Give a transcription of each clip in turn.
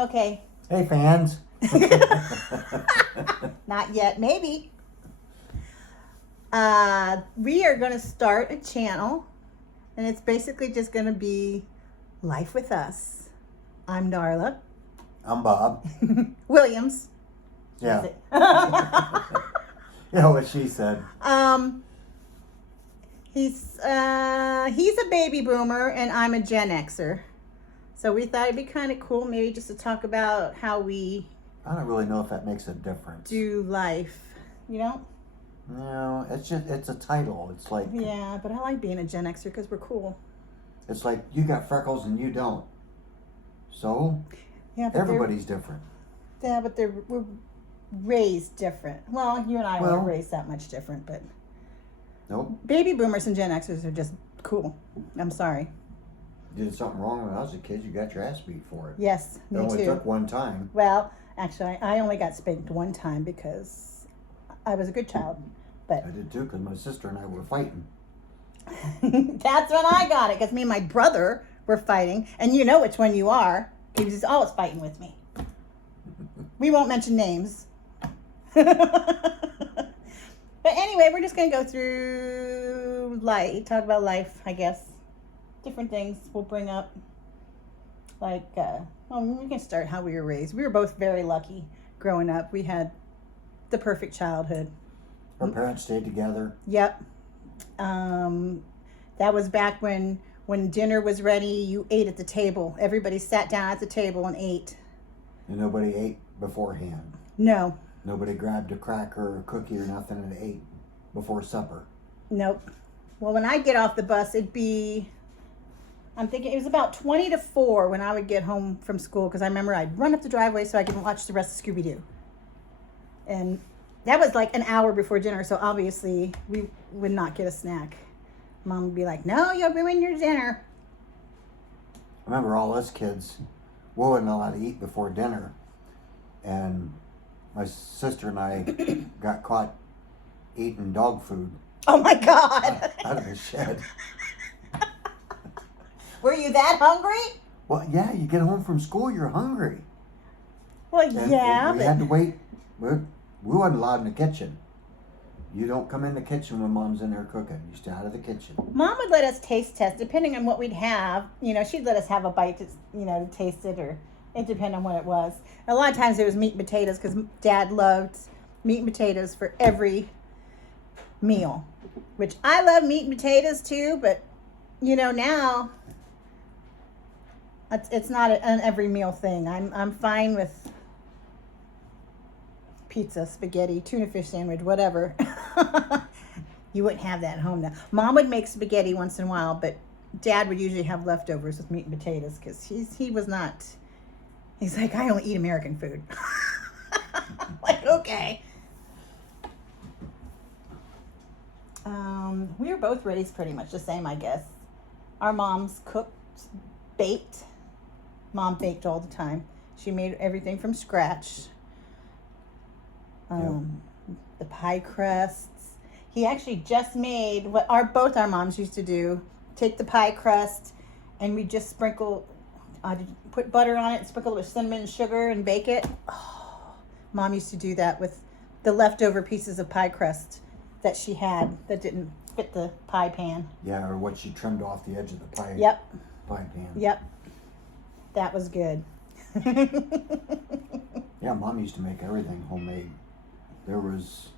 Okay. Hey, fans. Not yet. Maybe. We are going to start a channel, and it's basically just going to be life with us. I'm Darla. I'm Bob. Williams. Yeah. Is it? Yeah, what she said. He's a baby boomer, and I'm a Gen Xer. So we thought it'd be kind of cool, maybe just to talk about how we I don't really know if that makes a difference. do life. You know? No, it's a title. It's like, Yeah, but I like being a Gen Xer because we're cool. it's like you got freckles and you don't. So Yeah, but everybody's different. we're raised different. Well, you and I Well- weren't raised that much different, but Nope. baby boomers and Gen Xers are just cool. I'm sorry. You did something wrong when I was a kid. You got your ass beat for it. Yes, It me only too. took one time. Well, actually, I only got spanked one time because I was a good child. But I did too, because my sister and I were fighting. that's when I got it, because me and my brother were fighting, and you know which one you are. He was always fighting with me. We won't mention names. But anyway, we're just going to go through life, talk about life, I guess. Different things we'll bring up. Like, we can start how we were raised. We were both very lucky growing up. We had the perfect childhood. Our parents stayed together. Yep. That was back when dinner was ready, you ate at the table. Everybody sat down at the table and ate. And nobody ate beforehand. No. Nobody grabbed a cracker or a cookie or nothing and ate before supper. Nope. Well, when I get off the bus, I'm thinking it was about 20 to 4 when I would get home from school, because I remember I'd run up the driveway so I could watch the rest of Scooby-Doo. And that was like an hour before dinner, so obviously we would not get a snack. Mom would be like, no, you'll ruin your dinner. I remember all us kids, we wasn't allowed to eat before dinner. And my sister and I got caught eating dog food Oh my God. out of the shed. Were you that hungry? Well, yeah, you get home from school, you're hungry. Well, And yeah, we but had to wait. We wasn't allowed in the kitchen. You don't come in the kitchen when mom's in there cooking. You stay out of the kitchen. Mom would let us taste test depending on what we'd have. You know, she'd let us have a bite to, to taste it, or it depended on what it was. A lot of times it was meat and potatoes, because Dad loved meat and potatoes for every meal, which I love meat and potatoes too, but now it's not an every meal thing. I'm fine with pizza, spaghetti, tuna fish sandwich, whatever. You wouldn't have that at home now. Mom would make spaghetti once in a while, but Dad would usually have leftovers with meat and potatoes, because he was not. He's like, I only eat American food. Like, okay. We were both raised pretty much the same, I guess. Our moms cooked, baked. Mom baked all the time. She made everything from scratch. The pie crusts. He actually just made what both our moms used to do. Take the pie crust, and we just put butter on it, sprinkle it with cinnamon and sugar, and bake it. Oh, Mom used to do that with the leftover pieces of pie crust that she had that didn't fit the pie pan. Yeah, or what she trimmed off the edge of the pie. Yep. Pie pan. Yep. That was good. Yeah, Mom used to make everything homemade. There was.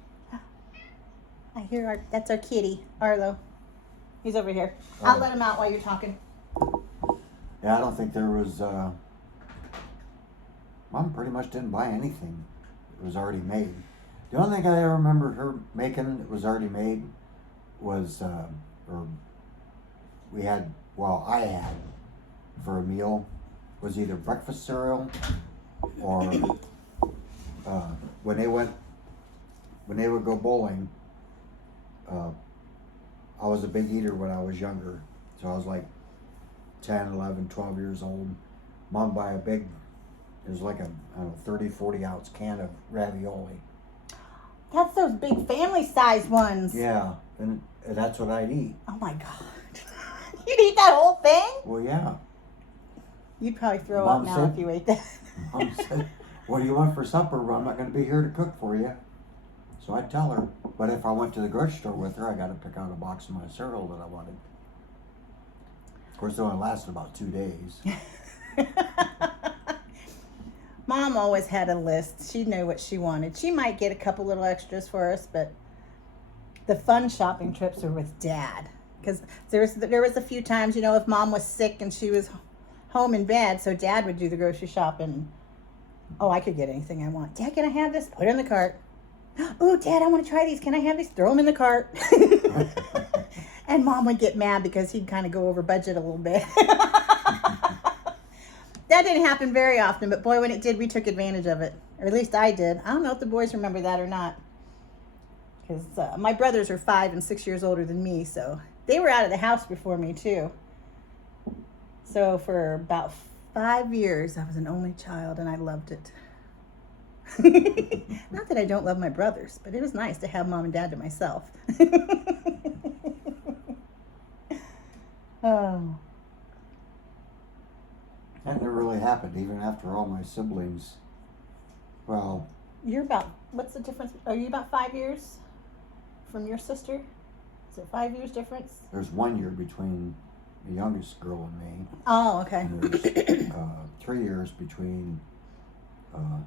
I hear that's our kitty, Arlo. He's over here. I'll let him out while you're talking. Yeah, I don't think there was. Mom pretty much didn't buy anything. It was already made. The only thing I ever remember her making that was already made was, I had for a meal was either breakfast cereal or when they would go bowling. I was a big eater when I was younger, so I was like 10, 11, 12 years old. Mom would buy it was like a 30, 40 ounce can of ravioli. That's those big family size ones. Yeah, and that's what I'd eat. Oh my God. You'd eat that whole thing? Well, yeah. You'd probably throw Mom up now said- if you ate that. Mom said, what do you want for supper? Well, I'm not going to be here to cook for you. So I'd tell her. But if I went to the grocery store with her, I got to pick out a box of my cereal that I wanted. Of course, it only lasted about 2 days. Mom always had a list. She knew what she wanted. She might get a couple little extras for us, but the fun shopping trips were with Dad. Because there was a few times, you know, if Mom was sick and she was home in bed, so Dad would do the grocery shopping. Oh, I could get anything I want. Dad, can I have this? Put it in the cart. Oh, Dad, I want to try these. Can I have these? Throw them in the cart. And Mom would get mad because he'd kind of go over budget a little bit. That didn't happen very often, but boy, when it did, we took advantage of it. Or at least I did. I don't know if the boys remember that or not. Because my brothers are 5 and 6 years older than me, so they were out of the house before me, too. So for about 5 years, I was an only child, and I loved it. Not that I don't love my brothers, but it was nice to have Mom and Dad to myself. Oh. That never really happened, even after all my siblings. Well, You're about, what's the difference? Are you about 5 years from your sister? Is it 5 years difference? there's 1 year between the youngest girl and me. Oh, okay. And there's 3 years between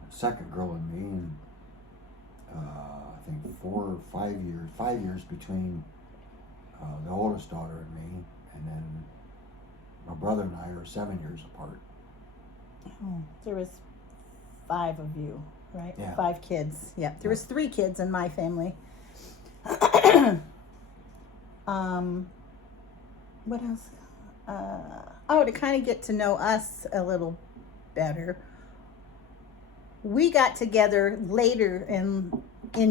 second girl and me, and I think 4 or 5 years, 5 years between the oldest daughter and me, and then my brother and I are 7 years apart. Oh, there was 5 of you, right? Yeah. 5 kids. Yeah. There was 3 kids in my family. What else? To kind of get to know us a little better. We got together later in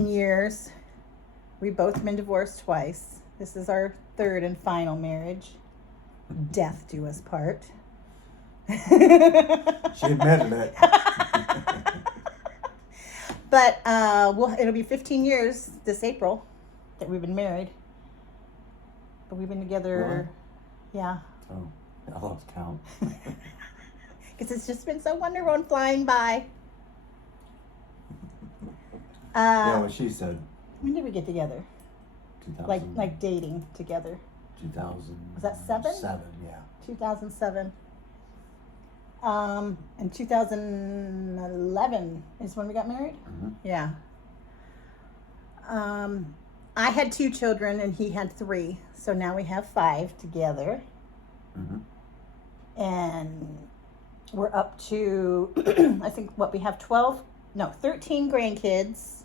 years. We've both been divorced twice. This is our 3rd and final marriage. Death do us part. She admitted it. But it'll be 15 years this April that we've been married. But we've been together, yeah. Oh, I lost count. Because it's just been so wonderful and flying by. Yeah, what she said. When did we get together? 2000, Like dating together. 2000. Was that 7? 7, yeah. 2007. And 2011 is when we got married? Mm-hmm. Yeah. I had 2 children and he had 3. So now we have 5 together. Mm-hmm. And we're up to, I think, we have 13 grandkids.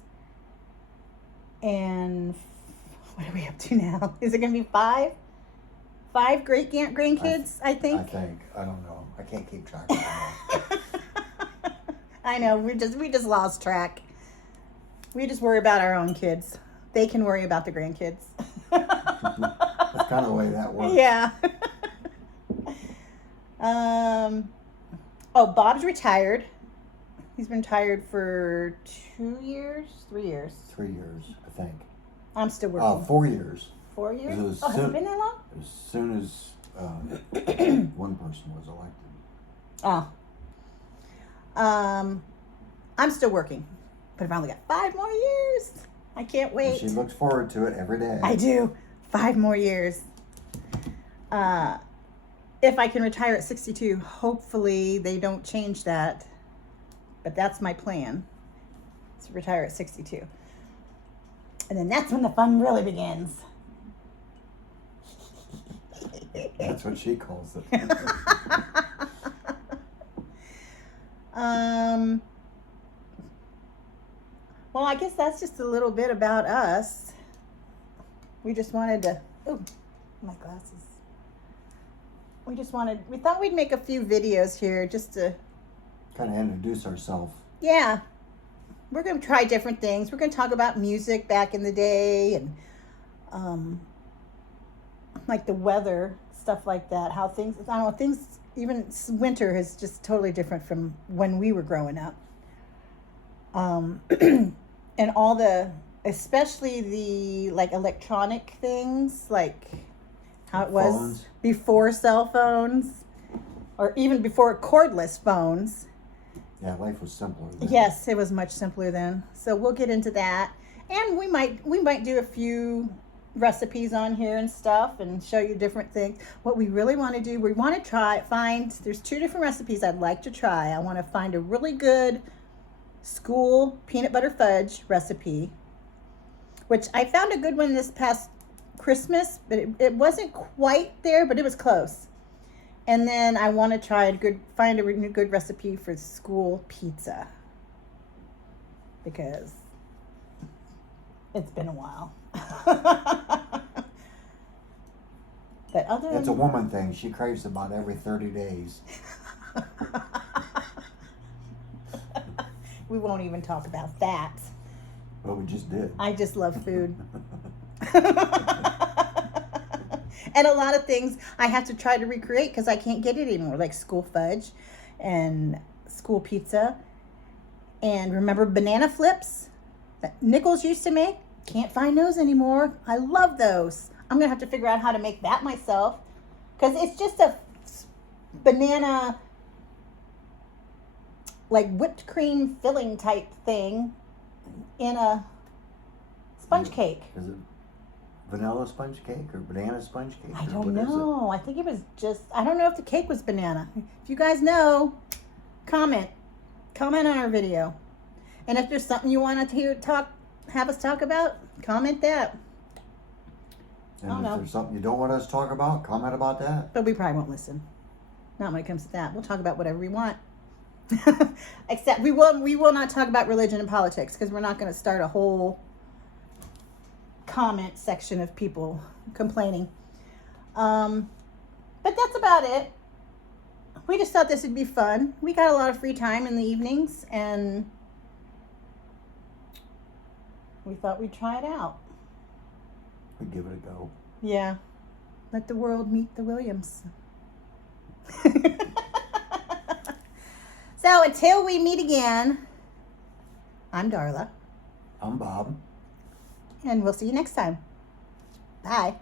And what are we up to now? Is it going to be 5? 5 grandkids, I think. I don't know. I can't keep track of them all. I know, we just lost track. We just worry about our own kids. They can worry about the grandkids. That's kind of the way that works. Yeah. Bob's retired. He's been retired for 2 years, 3 years. 3 years, I think. I'm still working. 4 years. 4 years? It was Has it been that long? As soon as one person was elected. I'm still working, but I've only got 5 more years. I can't wait. And she looks forward to it every day. I do. 5 more years. If I can retire at 62, hopefully they don't change that. But that's my plan, to retire at 62. And then that's when the fun really begins. That's what she calls it. Well, I guess that's just a little bit about us. We just wanted to, my glasses. We thought we'd make a few videos here just to Kind of introduce ourselves. Yeah. We're going to try different things. We're going to talk about music back in the day and like the weather, stuff like that. How things, I don't know, things, even winter is just totally different from when we were growing up. And all the, especially the like electronic things, like how it was Phones. before cell phones or even before cordless phones. Yeah, life was simpler then. Yes, it was much simpler then. So we'll get into that, and we might do a few recipes on here and stuff, and show you different things. What we really want to do, we want to find. There's 2 different recipes I'd like to try. I want to find a really good school peanut butter fudge recipe, which I found a good one this past Christmas, but it wasn't quite there, but it was close. And then I want to find a good recipe for school pizza, because it's been a while. But other It's a than woman thing. She craves about every 30 days. we won't even talk about that. But we just did. I just love food. And a lot of things I have to try to recreate because I can't get it anymore, like school fudge and school pizza. And remember banana flips that Nichols used to make? Can't find those anymore. I love those. I'm going to have to figure out how to make that myself, because it's just a banana, like whipped cream filling type thing in a sponge cake. Is it vanilla sponge cake or banana sponge cake? I or don't what is it? know. I think it was just, I don't know if the cake was banana. If you guys know, comment on our video. And if there's something you want to have us talk about, comment that. And I don't if know. there's something you don't want us to talk about, comment about that. But we probably won't listen. Not when it comes to that. We'll talk about whatever we want. Except we will not talk about religion and politics, because we're not going to start a whole comment section of people complaining. But that's about it. We just thought this would be fun. We got a lot of free time in the evenings, and we thought we'd try it out. We give it a go. Yeah. Let the world meet the Williams. So until we meet again, I'm Darla. I'm Bob. And we'll see you next time. Bye.